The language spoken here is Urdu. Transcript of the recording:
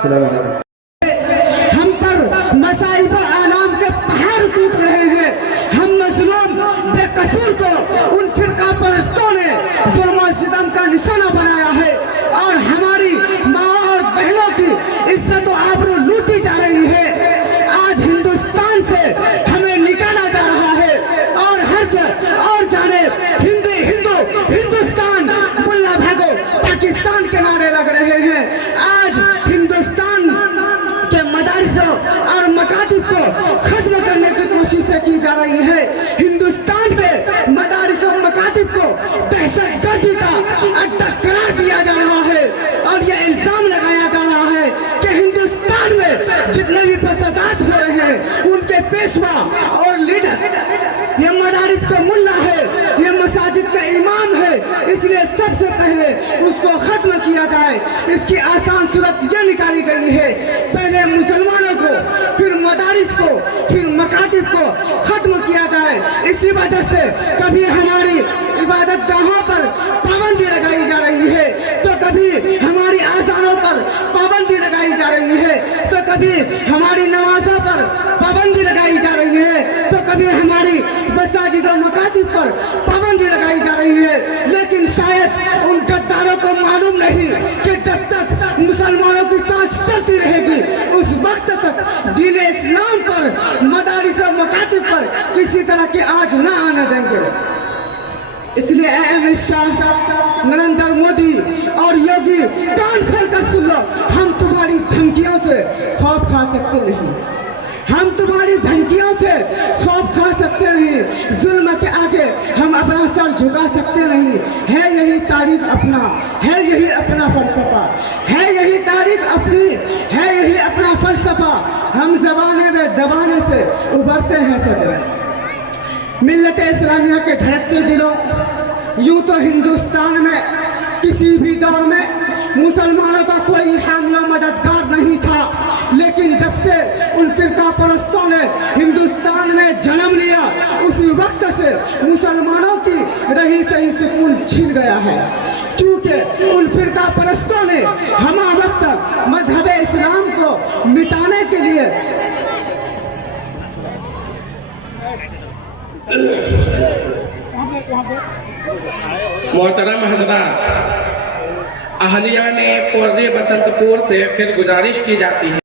السلام علیکم. ہم پر مصائب آلام کے پہاڑ ٹوٹ رہے ہیں. ہم مظلوم بے قصور کو ان فرقہ پرستوں نے ظلم و ستم کا نشانہ بنایا ہے اور ہماری ماں اور بہنوں کی عزت و آبرو لوٹی جا رہی ہے. آج ہندوستان سے ہمیں نکالا جا رہا ہے اور اور جانب ہندوستان ملا بھاگو پاکستان کے نعرے لگ رہے ہیں. آج ہندوستان کے مدارسوں اور مکاتب کو ختم کرنے کی کوششیں کی جا رہی ہے. ہندوستان میں مدارس اور مکاتب کو دہشت گردی کا اڈہ قرار دیا جا رہا ہے اور یہ الزام لگایا جا رہا ہے کہ ہندوستان میں جتنے بھی فسادات ہو رہے ہیں ان کے پیشوا اور لیڈر یہ مدارس کا ملا ہے, یہ مساجد کا امام ہے, اس لیے سب سے پہلے اس کو ختم کیا جائے. اس کی آسان صورت یہ نکالی گئی ہے, پہلے مسلمانوں کو, پھر مدارس کو, پھر مکاتب کو ختم کیا جائے. اسی وجہ سے کبھی ہماری عبادت گاہوں پر پابندی لگائی جا رہی ہے, تو کبھی ہماری آذانوں پر پابندی لگائی جا رہی ہے, تو کبھی ہماری نمازوں پر پابندی لگائی جا رہی ہے, تو کبھی ہماری مساجد و مکاتب پر پابندی لگائی جا رہی ہے. لیکن شاید ان غداروں کو معلوم نہیں کہ جب تک مسلمانوں کی سانس چلتی رہے گی اس وقت تک دین اسلام پر, مدارس و مکاتب پر کسی طرح کی آنچ نہ آنے دیں گے. اس لیے اے امت شاہ, نریندر مودی اور یوگی کان کھول کر سن لو, ہم تمہاری دھمکیوں سے خوف کھا سکتے نہیں, ہم تمہاری دھمکیوں سے خوف کھا سکتے نہیں, ظلم کے آگے ہم اپنا سر جھکا سکتے نہیں. ہے یہی تاریخ اپنا, ہے یہی اپنا فلسفہ, ہے یہی تاریخ اپنی, ہے یہی اپنا فلسفہ. ہم زمانے میں دبانے سے ابھرتے ہیں سدے. ملت اسلامیہ کے دھڑکتے دلوں, یوں تو ہندوستان میں کسی بھی دور میں مسلمانوں کا کوئی حامی و مددگار نہیں تھا, لیکن جب سے ان فرقہ پرستوں نے ہندوستان میں جنم لیا اسی وقت سے مسلمانوں کی رہی سہی سکون چھین گیا ہے. کیونکہ ان فرقہ پرستوں نے ہمہ وقت مذہب اسلام کو مٹانے کے لیے محترم حضرات, اہلیہ نے پورے بسنت پور سے پھر گزارش کی جاتی ہے